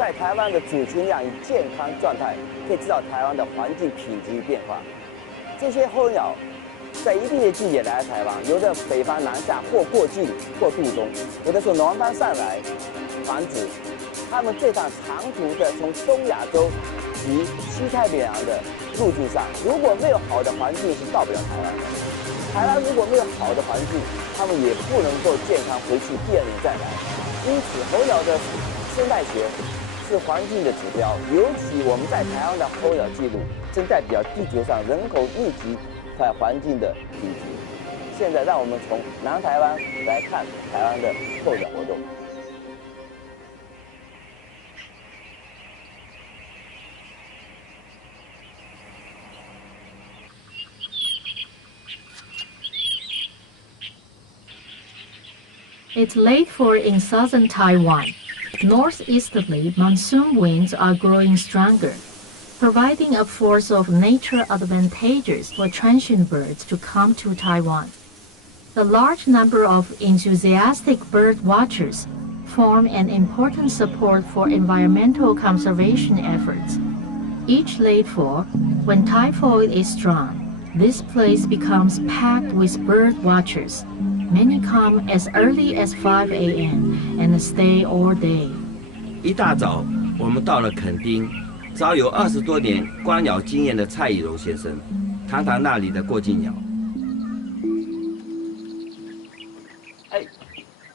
在台湾的主群养以健康状态，可以知道台湾的环境品质变化。这些候鸟在一定的季节来台湾，有的北方南下或过境或渡冬，有的从南方上来繁殖。它们这趟长途的从东亚洲及西太平洋的路径上，如果没有好的环境，是到不了台湾的。台湾如果没有好的环境，它们也不能够健康回去，第二年再来。因此，候鸟的生态学是环境的指标，尤其我们在台湾的候鸟记录，正代表地球上人口密集和环境的品质。现在，让我们从南台湾来看台湾的候鸟活动。It's late fall in southern Taiwan. Northeasterly monsoon winds are growing stronger, providing a force of nature advantageous for transient birds to come to Taiwan. The large number of enthusiastic bird watchers form an important support for environmental conservation efforts. Each late fall, when typhoid is strong, this place becomes packed with bird watchers. Many come as early as 5 a.m. and stay all day. 一大早，我们到了垦丁，早有20多年观鸟经验的蔡以荣先生，谈谈那里的过境鸟。哎，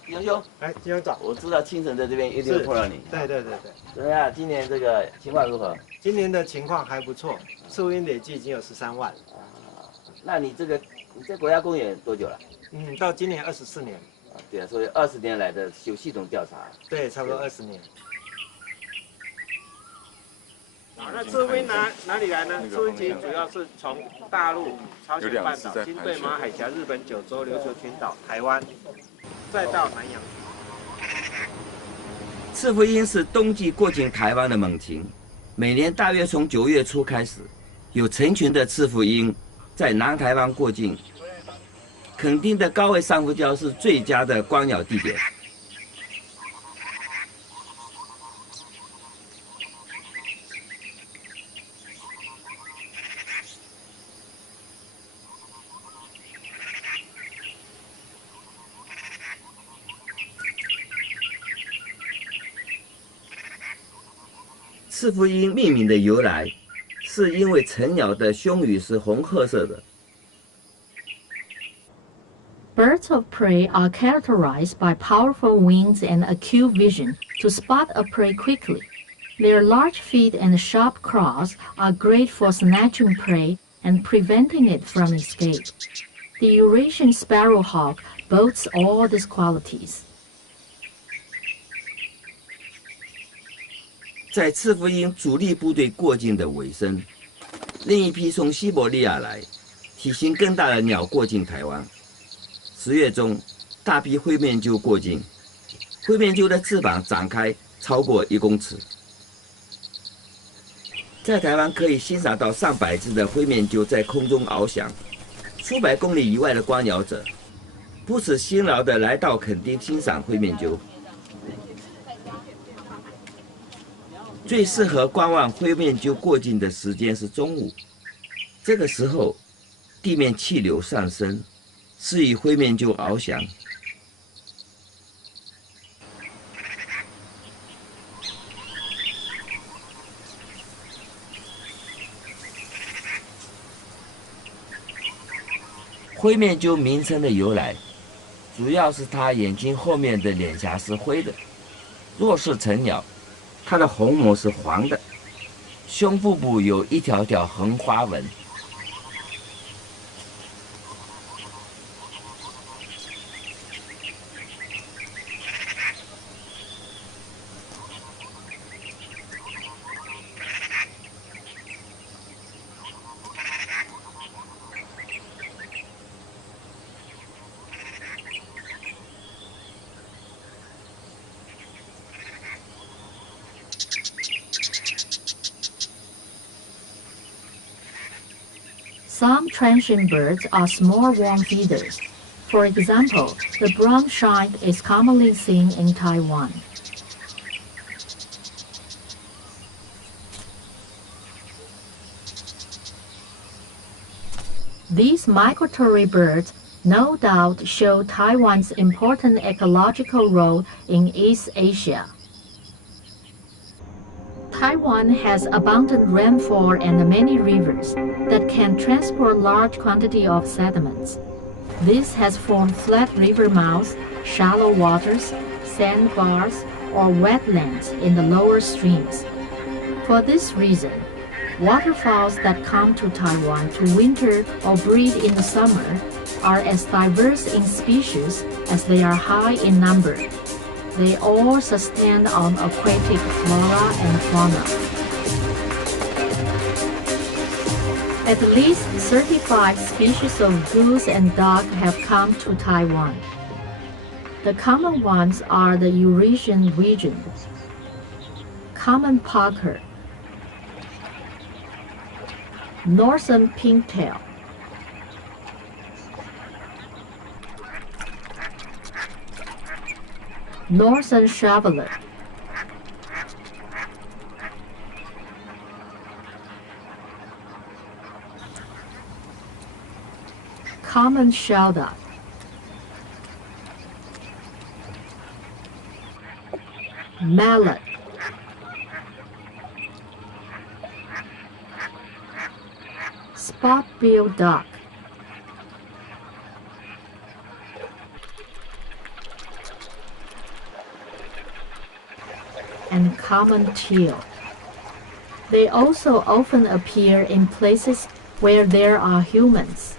杨兄，哎，金兄早，我知道清晨在这边一定会碰到你。对。怎么样？今年这个情况如何？今年的情况还不错，树荫累计已经有13万。那你在国家公园多久了？到今年24年。对啊，所以20年来的有系统调查。对，差不多20年。那赤灰哪里来呢？赤灰其实主要是从大陆、朝鲜半岛、金对马海峡、日本九州、琉球群岛、台湾，再到南洋。赤腹鹰是冬季过境台湾的猛禽，每年大约从9月初开始，有成群的赤腹鹰在南台湾过境。垦丁的高位珊瑚礁是最佳的观鸟地点。赤腹鹰命名的由来，是因为成鸟的胸羽是红褐色的。Birds of prey are characterized by powerful wings and acute vision to spot a prey quickly. Their large feet and sharp claws are great for snatching prey and preventing it from escape. The Eurasian sparrowhawk boasts all these qualities. 在赤腹鹰主力部队过境的尾声，另一批从西伯利亚来、体型更大的鸟过境台湾。10月中，大批灰面鸠过境，灰面鸠的翅膀展开超过1公尺。在台湾可以欣赏到上百只的灰面鸠在空中翱翔，数百公里以外的观鸟者不辞辛劳地来到垦丁欣赏灰面鸠。最适合观望灰面鸠过境的时间是中午，这个时候地面气流上升，适宜灰面鸠翱翔。灰面鸠名称的由来，主要是它眼睛后面的脸颊是灰的。若是成鸟，它的虹膜是黄的，胸腹部有一条条横花纹。Some transient birds are small worm feeders. For example, the brown shrike is commonly seen in Taiwan. These migratory birds no doubt show Taiwan's important ecological role in East Asia. Taiwan has abundant rainfall and many rivers that can transport large quantity of sediments. This has formed flat river mouths, shallow waters, sandbars, or wetlands in the lower streams. For this reason, waterfowls that come to Taiwan to winter or breed in the summer are as diverse in species as they are high in number. They all sustain on aquatic flora and fauna. At least 35 species of goose and duck have come to Taiwan. The common ones are the Eurasian widgeon, common parker, northern pintail, northern shoveler, common shelduck, mallet, spot-billed duck, and common teal. They also often appear in places where there are humans.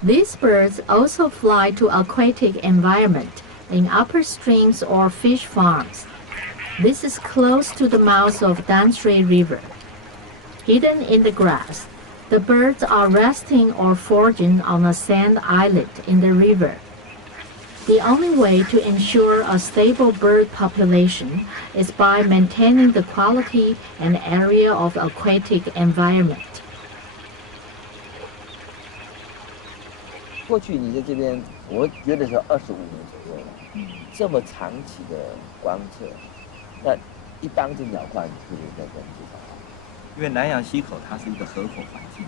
These birds also fly to aquatic environment in upper streams or fish farms. This is close to the mouth of Damsui River. Hidden in the grass, the birds are resting or foraging on a sand islet in the river. The only way to ensure a stable bird population is by maintaining the quality and area of aquatic environment. 过去你在这边，我觉得是25年左右了，这么长期的观测，那一般这鸟况会在跟多少？因为南洋溪口它是一个河口环境，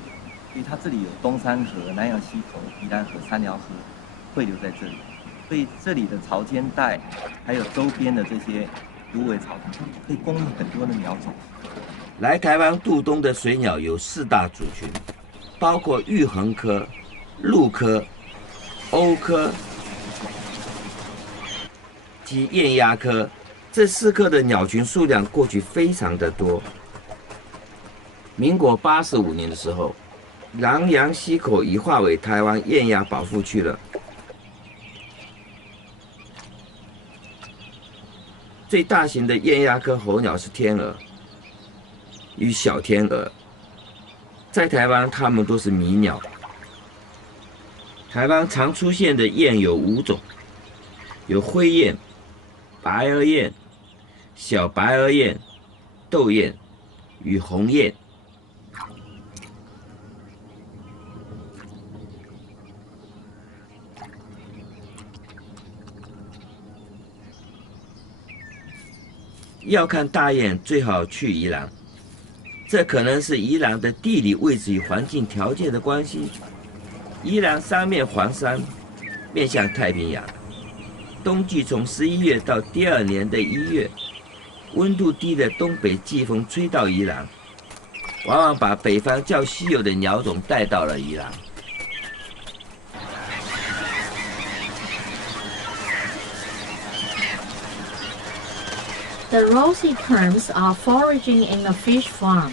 所以它这里有东山河、南洋溪口、宜兰河、三条河汇流在这里，所以这里的潮间带还有周边的这些芦苇草丛可以供应很多的鸟种。来台湾渡冬的水鸟有4大族群，包括玉衡科、鹭科、鸥科及雁鸭科。这4科的鸟群数量过去非常的多。民国85年的时候，南洋溪口已划为台湾雁鸭保护区了。最大型的雁鸭科候鸟是天鹅与小天鹅，在台湾它们都是迷鸟。台湾常出现的雁有5种，有灰雁、白额雁、小白额雁、斗雁与红雁。要看大雁，最好去宜兰。这可能是宜兰的地理位置与环境条件的关系。宜兰三面环山，面向太平洋。冬季从11月到第2年的1月，温度低的东北季风吹到宜兰，往往把北方较稀有的鸟种带到了宜兰。The rosy terns are foraging in a fish farm.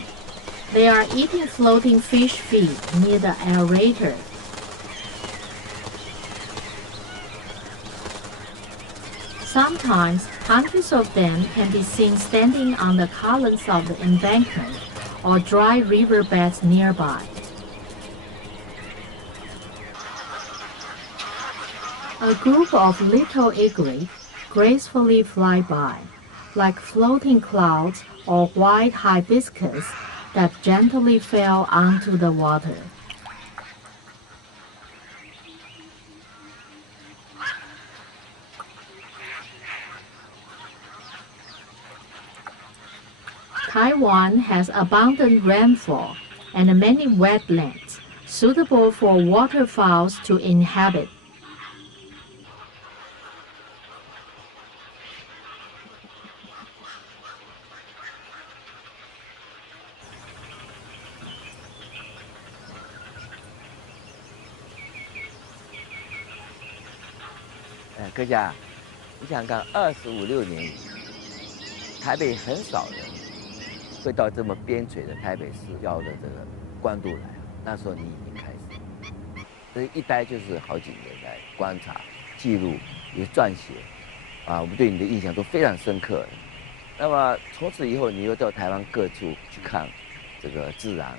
They are eating floating fish feed near the aerator. Sometimes, hundreds of them can be seen standing on the columns of the embankment or dry riverbeds nearby. A group of little egrets gracefully fly by, like floating clouds or white hibiscus that gently fell onto the water. Taiwan has abundant rainfall and many wetlands suitable for waterfowls to inhabit.科学家，你想想看，25、26年，台北很少人会到这么边陲的台北市郊的这个关渡来，那时候你已经开始，所以一待就是好几年来观察、记录、也撰写，我们对你的印象都非常深刻。那么从此以后，你又到台湾各处去看这个自然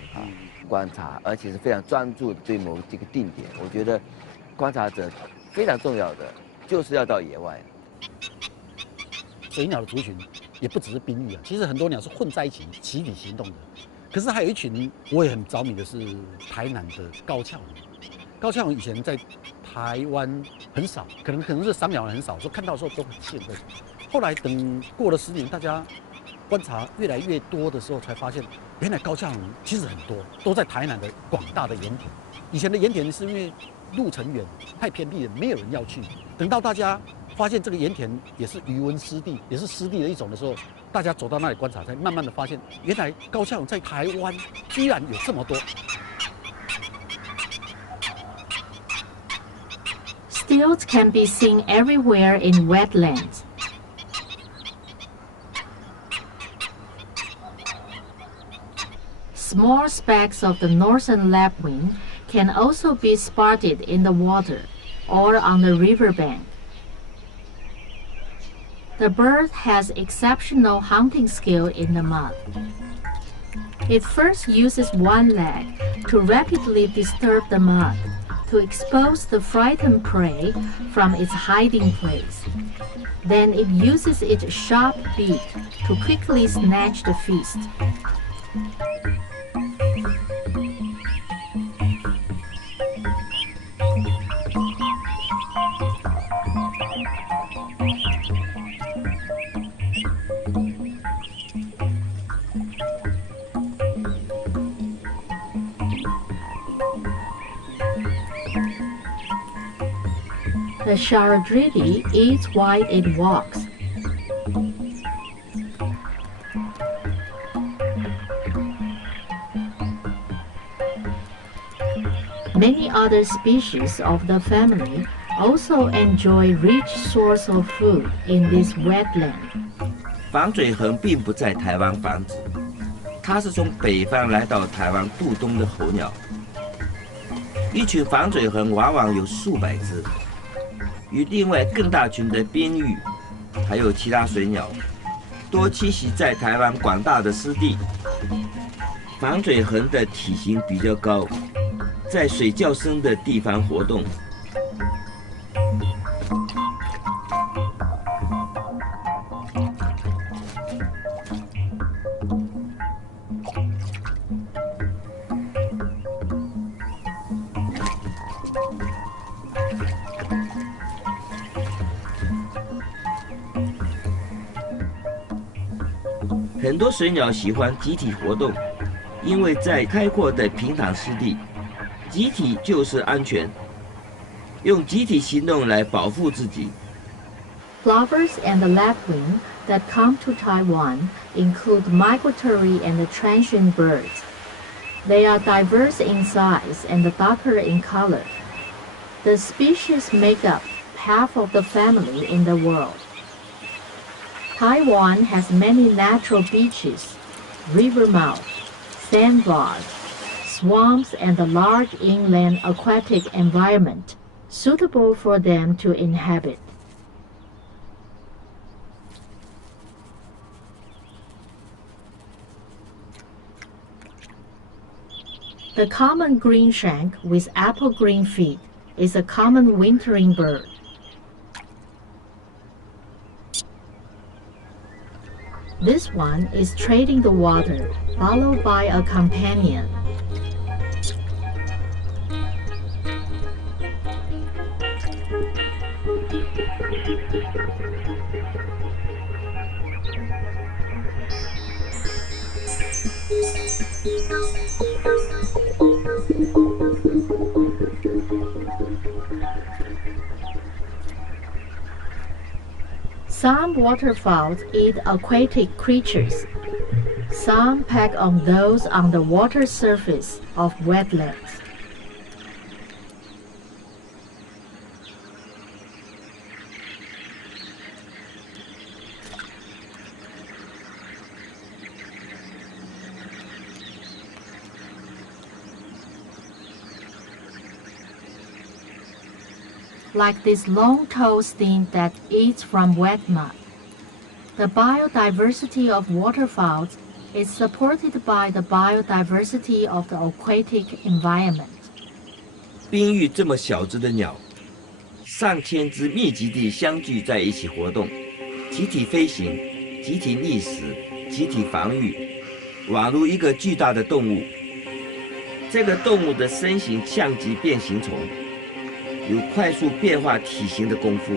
观察，而且是非常专注对某这个定点。我觉得观察者非常重要的。就是要到野外。水鸟的族群也不只是宾翼啊，其实很多鸟是混在一起集体行动的。可是还有一群我也很着迷的是台南的高翘鸟。高翘鸟以前在台湾很少，可能是赏鸟人很少，说看到的时候都很兴奋。后来等过了10年，大家观察越来越多的时候，才发现原来高翘鸟其实很多都在台南的广大的盐田。以前的盐田是因为路程远，太偏僻了，没有人要去。等到大家发现这个盐田也是渔温湿地，也是湿地的一种的时候，大家走到那里观察，才慢慢的发现，原来高翘在台湾居然有这么多。Stilts can be seen everywhere in wetlands. Small specks of the northern lapwing can also be spotted in the water or on the riverbank. The bird has exceptional hunting skill in the mud. It first uses one leg to rapidly disturb the mud to expose the frightened prey from its hiding place. Then it uses its sharp beak to quickly snatch the feast. The Sharadridi eats while it walks. Many other species of the family also enjoy rich source of food in this wetland. 防嘴鸻并不在台湾繁殖，它是从北方来到台湾渡冬的候鸟。一群防嘴鸻往往有数百只。与另外更大群的宾羽，还有其他水鸟，多栖息在台湾广大的湿地。防嘴鸻的体型比较高，在水较深的地方活动。很多水鸟喜欢集体活动，因为在开阔的平坦湿地，集体就是安全，用集体行动来保护自己。Plovers and the lapwing that come to Taiwan include migratory and transient birds. They are diverse in size and darker in color. The species make up half of the family in the world. Taiwan has many natural beaches, river mouths, sandbars, swamps, and a large inland aquatic environment suitable for them to inhabit. The common greenshank with apple green feet is a common wintering bird. This one is treading the water, followed by a companion. Some waterfowls eat aquatic creatures. Some peck on those on the water surface of wetlands. Like this long-toed sting that eats from wet mud. The biodiversity of waterfowls is supported by the biodiversity of the aquatic environment. 冰域这么小只的鸟，上千只密集地相聚在一起活动，集体飞行、集体觅食、集体防御，宛如一个巨大的动物。这个动物的身形像极变形虫，有快速变化体型的功夫。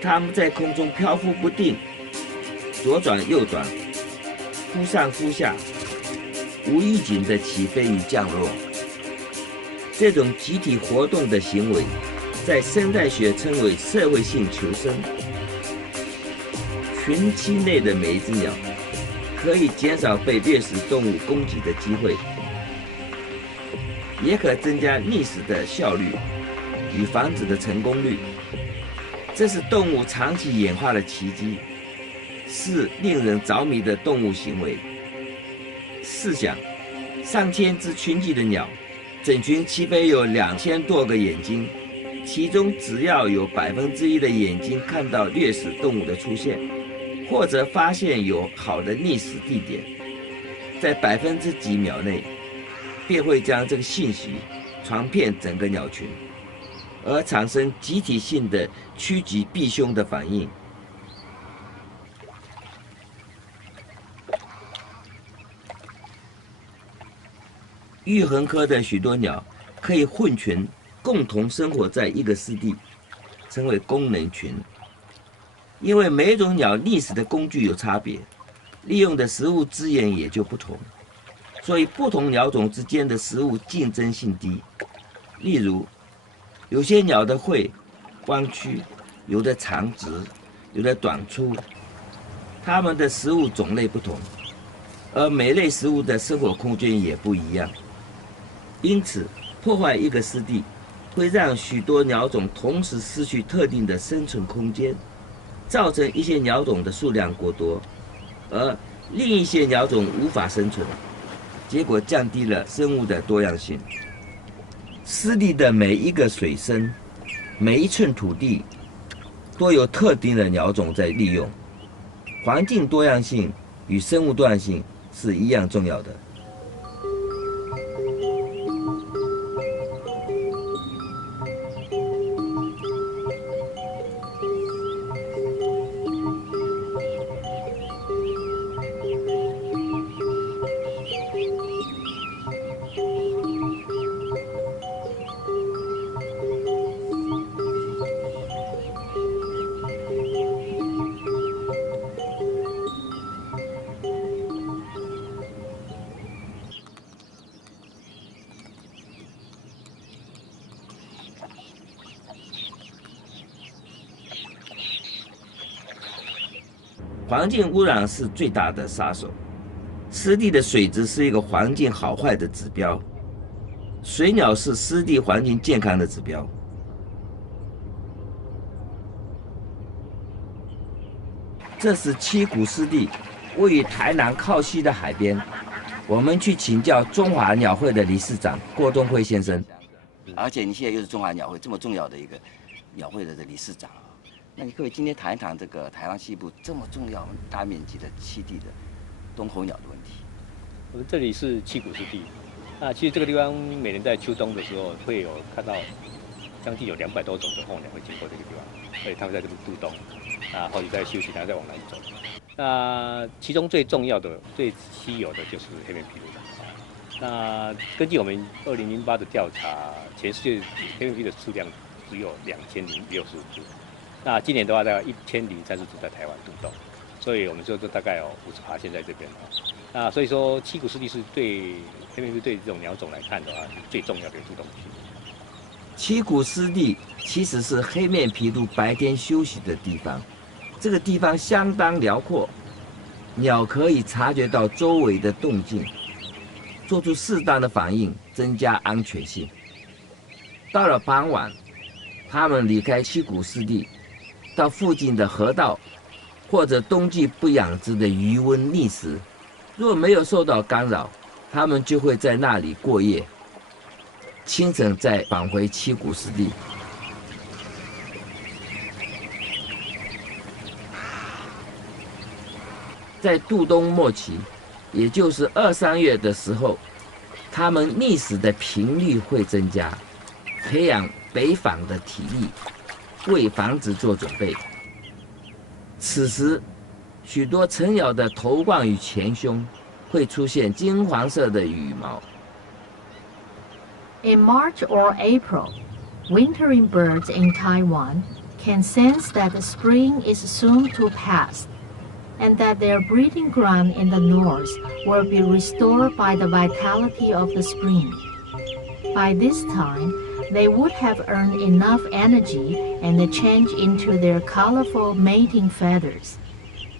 它们在空中漂浮不定，左转右转，忽上忽下，无预警的起飞与降落。这种集体活动的行为，在生态学称为社会性求生。群期内的每一只鸟，可以减少被掠食动物攻击的机会，也可增加觅食的效率与繁殖的成功率。这是动物长期演化的奇迹，是令人着迷的动物行为。试想，上千只群居的鸟，整群齐飞有2000多个眼睛，其中只要有1%的眼睛看到掠食动物的出现，或者发现有好的觅食地点，在几秒内，便会将这个信息传遍整个鸟群，而产生集体性的趋吉避凶的反应。玉衡科的许多鸟可以混群，共同生活在一个湿地，称为功能群。因为每一种鸟觅食的工具有差别，利用的食物资源也就不同，所以不同鸟种之间的食物竞争性低。例如，有些鸟的喙弯曲，有的长直，有的短粗，它们的食物种类不同，而每类食物的生活空间也不一样。因此，破坏一个湿地，会让许多鸟种同时失去特定的生存空间，造成一些鸟种的数量过多，而另一些鸟种无法生存，结果降低了生物的多样性。湿地的每一个水深，每一寸土地，都有特定的鸟种在利用。环境多样性与生物多样性是一样重要的。环境污染是最大的杀手。湿地的水质是一个环境好坏的指标，水鸟是湿地环境健康的指标。这是七股湿地，位于台南靠西的海边。我们去请教中华鸟会的理事长郭东辉先生。而且你现在又是中华鸟会这么重要的一个鸟会的理事长。那你可以今天谈一谈这个台湾西部这么重要、大面积的栖地的冬候鸟的问题。我们这里是七股湿地，那其实这个地方每年在秋冬的时候会有看到将近有200多种的候鸟会经过这个地方，所以它们在这边渡冬，啊，或者在休息，然后再往南走。那其中最重要的、最稀有的就是黑面琵鹭了。那根据我们2008的调查，全世界黑面琵鹭的数量只有2065只。那今年的话，大概1033只在台湾渡冬，所以我们就大概有50%现在这边。那所以说，七股湿地是对黑面琵鹭对这种鸟种来看的话，是最重要的渡冬区。七股湿地其实是黑面琵鹭白天休息的地方，这个地方相当辽阔，鸟可以察觉到周围的动静，做出适当的反应，增加安全性。到了傍晚，它们离开七股湿地，到附近的河道或者冬季不养殖的渔温觅食。若没有受到干扰，它们就会在那里过夜，清晨再返回七股湿地。在度冬末期，也就是2、3月的时候，它们觅食的频率会增加，培养北返的体力，为繁殖做准备。此时，许多成鸟的头冠与前胸会出现金黄色的羽毛。In March or April, wintering birds in Taiwan can sense that the spring is soon to pass, and that their breeding ground in the north will be restored by the vitality of the spring. By this time, they would have earned enough energy and change into their colorful mating feathers,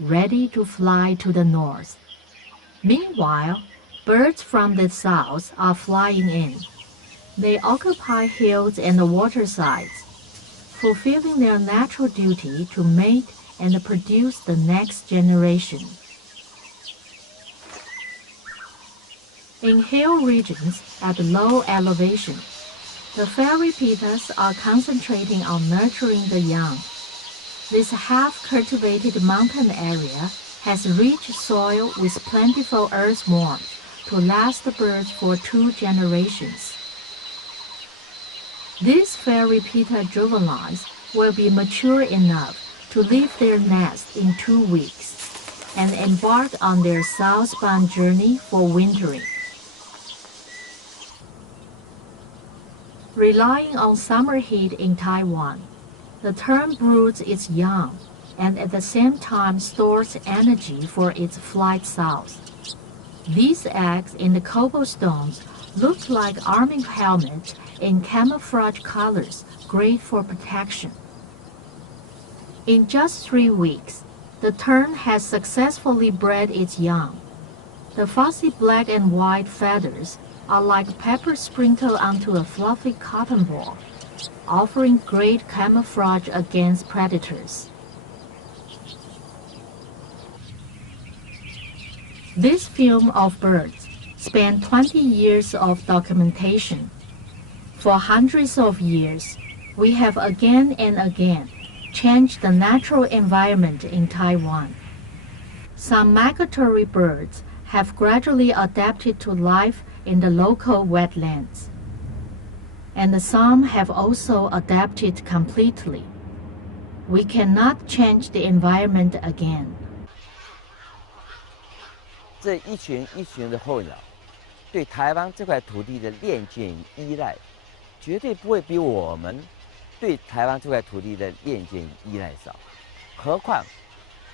ready to fly to the north. Meanwhile, birds from the south are flying in. They occupy hills and watersides, fulfilling their natural duty to mate and produce the next generation. In hill regions at low elevation, the fairy pitas are concentrating on nurturing the young. This half-cultivated mountain area has rich soil with plentiful earthworms to last the birds for 2 generations. These fairy pita juveniles will be mature enough to leave their nest in 2 weeks and embark on their southbound journey for wintering. Relying on summer heat in Taiwan, the tern broods its young and at the same time stores energy for its flight south. These eggs in the cobblestones look like army helmets in camouflage colors, great for protection. In just 3 weeks, the tern has successfully bred its young. The fussy black and white feathers are like pepper sprinkled onto a fluffy cotton ball, offering great camouflage against predators. This film of birds spanned 20 years of documentation. For hundreds of years, we have again and again changed the natural environment in Taiwan. Some migratory birds have gradually adapted to life in the local wetlands, and some have also adapted completely. We cannot change the environment again. 这一群一群的候鸟，对台湾这块土地的恋眷与依赖，绝对不会比我们对台湾这块土地的恋眷与依赖少。何况，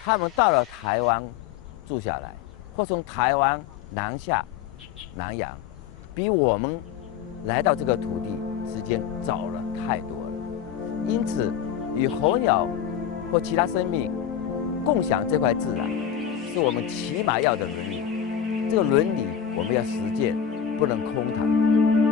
他们到了台湾住下来，或从台湾南下南洋，比我们来到这个土地时间早了太多了。因此，与候鸟或其他生命共享这块自然，是我们起码要的伦理。这个伦理我们要实践，不能空谈。